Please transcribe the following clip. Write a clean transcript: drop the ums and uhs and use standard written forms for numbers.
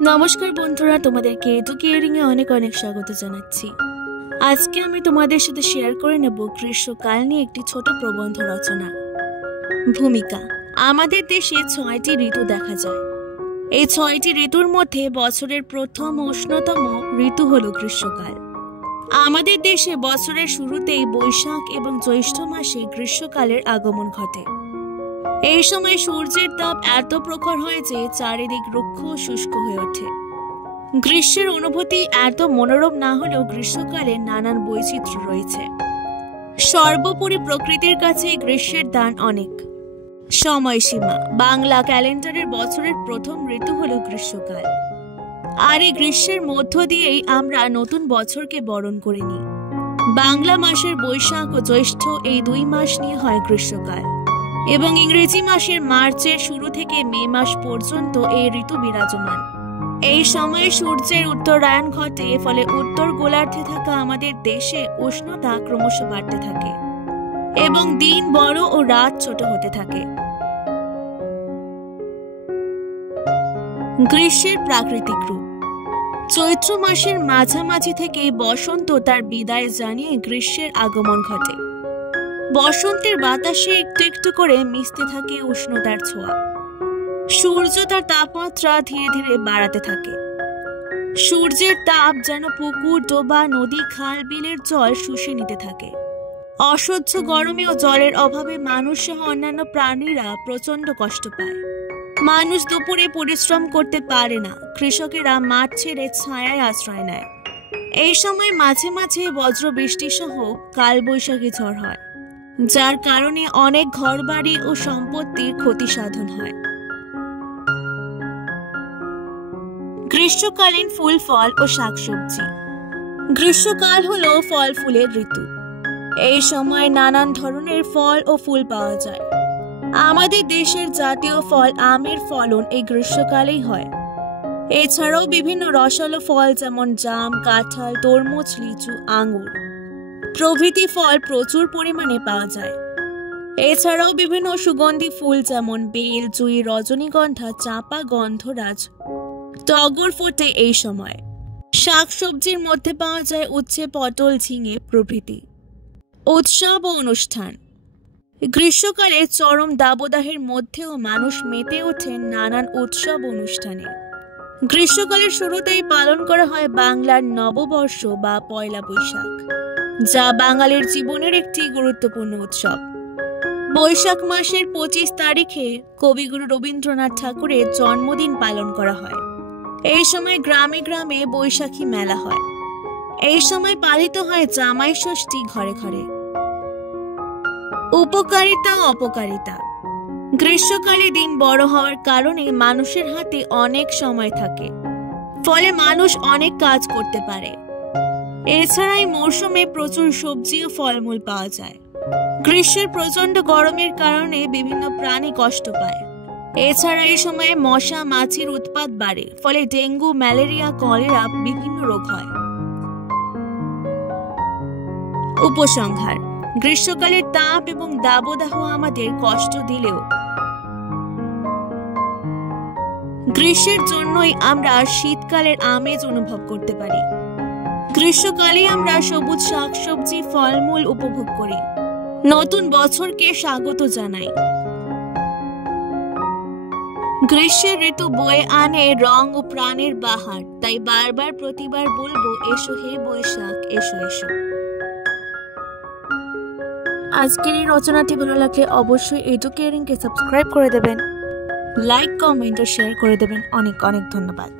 নমস্কার বন্ধুরা, তোমাদেরকে এডুকেয়ারিং এ অনেক অনেক স্বাগত জানাচ্ছি। আজকে আমি তোমাদের সাথে শেয়ার করে নেব গ্রীষ্মকাল নিয়ে একটি ছোট প্রবন্ধ রচনা। ভূমিকা। আমাদের দেশে 6টি ঋতু দেখা যায়। এই 6টি ঋতুর মধ্যে বছরের প্রথম উষ্ণতম ঋতু হলো গ্রীষ্মকাল। আমাদের দেশে বছরের শুরুতেই বৈশাখ এবং জ্যৈষ্ঠ মাসে গ্রীষ্মকালের আগমন ঘটে। এই সময় সূর্যের তাপ এত প্রখর হয় যে চারিদিক রুক্ষ ও শুষ্ক হয়ে ওঠে। গ্রীষ্মের অনুভূতি এত মনোরম না হলেও গ্রীষ্মকালে নানান বৈচিত্র্য রয়েছে। সর্বোপরি প্রকৃতির কাছে গ্রীষ্মের দান অনেক। সময়সীমা। বাংলা ক্যালেন্ডারের বছরের প্রথম ঋতু হলো গ্রীষ্মকাল। আর এই গ্রীষ্মের মধ্য দিয়েই আমরা নতুন বছরকে বরণ করে নিই। বাংলা মাসের বৈশাখ ও জ্যৈষ্ঠ এই 2 মাস নিয়ে হয় গ্রীষ্মকাল এবং ইংরেজি মাসের মার্চের শুরু থেকে মে মাস পর্যন্ত এই ঋতু বিরাজমান। এই সময়ে সূর্যের উত্তরায়ণ ঘটে, ফলে উত্তর গোলার্ধে থাকা আমাদের দেশে উষ্ণতা ক্রমশ বাড়তে থাকে এবং দিন বড় ও রাত ছোট হতে থাকে। গ্রীষ্মের প্রাকৃতিক রূপ। চৈত্র মাসের মাঝামাঝি থেকে বসন্ত তার বিদায় জানিয়ে গ্রীষ্মের আগমন ঘটে। বসন্তের বাতাসে একটু একটু করে মিশতে থাকে উষ্ণতার ছোঁয়া। সূর্য তার তাপমাত্রা ধীরে ধীরে বাড়াতে থাকে। সূর্যের তাপ যেন পুকুর, ডোবা, নদী, খাল, বিলের জল শুষে নিতে থাকে। অসহ্য গরমে ও জলের অভাবে মানুষ সহ অন্যান্য প্রাণীরা প্রচন্ড কষ্ট পায়। মানুষ দুপুরে পরিশ্রম করতে পারে না। কৃষকেরা মাঠ ছেড়ে ছায়ায় আশ্রয় নেয়। এই সময় মাঝে মাঝে বজ্র বৃষ্টি সহ কালবৈশাখী ঝড় হয়, যার কারণে অনেক ঘরবাড়ি ও সম্পত্তির ক্ষতি সাধন হয়। গ্রীষ্মকালীন ফুল, ফল ও শাকসবজি। গ্রীষ্মকাল হলো ফল ফুলের ঋতু। এই সময় নানান ধরনের ফল ও ফুল পাওয়া যায়। আমাদের দেশের জাতীয় ফল আমের ফলন এই গ্রীষ্মকালেই হয়। এছাড়াও বিভিন্ন রসালো ফল যেমন জাম, কাঁঠাল, তরমুজ, লিচু, আঙ্গুর প্রভৃতি ফল প্রচুর পরিমাণে পাওয়া যায়। এছাড়াও বিভিন্ন সুগন্ধি ফুল যেমন বেল, জুঁই, রজনীগন্ধা, চাঁপা, গন্ধরাজ, টগর ফোটে এই সময়। শাকসবজির মধ্যে পাওয়া যায় উচ্ছে, পটল, ঝিঙে প্রভৃতি। উৎসব ও অনুষ্ঠান। গ্রীষ্মকালে চরম দাবদাহের মধ্যেও মানুষ মেতে ওঠেন নানান উৎসব অনুষ্ঠানে। গ্রীষ্মকালের শুরুতেই পালন করা হয় বাংলার নববর্ষ বা পয়লা বৈশাখ, যা বাঙালির জীবনের একটি গুরুত্বপূর্ণ উৎসব। বৈশাখ মাসের 25 তারিখে কবিগুরু রবীন্দ্রনাথ ঠাকুরের জন্মদিন পালন করা হয়। এই সময় গ্রামে গ্রামে বৈশাখী মেলা হয়। এই সময় পালিত হয় জামাই ষষ্ঠী ঘরে ঘরে। উপকারিতা ও অপকারিতা। গ্রীষ্মকালে দিন বড় হওয়ার কারণে মানুষের হাতে অনেক সময় থাকে, ফলে মানুষ অনেক কাজ করতে পারে। এছাড়া এই মৌসুমে প্রচুর সবজি ও ফলমূল পাওয়া যায়। গ্রীষ্মের প্রচন্ড গরমের কারণে বিভিন্ন প্রাণী কষ্ট পায়। এছাড়া এই সময়ে মশা মাছির উৎপাত বাড়ে, ফলে ডেঙ্গু, ম্যালেরিয়া, কলেরা বিভিন্ন রোগ হয়। উপসংহার। গ্রীষ্মকালের তাপ এবং দাবদাহ আমাদের কষ্ট দিলেও গ্রীষ্মের জন্যই আমরা শীতকালের আমেজ অনুভব করতে পারি। গ্রীষ্মকালে আমরা সবুজ শাকসবজি, ফলমূল উপভোগ করি। নতুন বছরকে স্বাগত জানাই। গ্রীষ্মের ঋতু বয়ে আনে রং ও প্রাণের বাহার, তাই বারবার প্রতিবার বলবো, এসো হে বৈশাখ, এসো এসো। আজকের এই রচনাটি ভালো লাগলে অবশ্যই এডুকেয়ারিং কে সাবস্ক্রাইব করে দেবেন, লাইক, কমেন্ট ও শেয়ার করে দেবেন। অনেক অনেক ধন্যবাদ।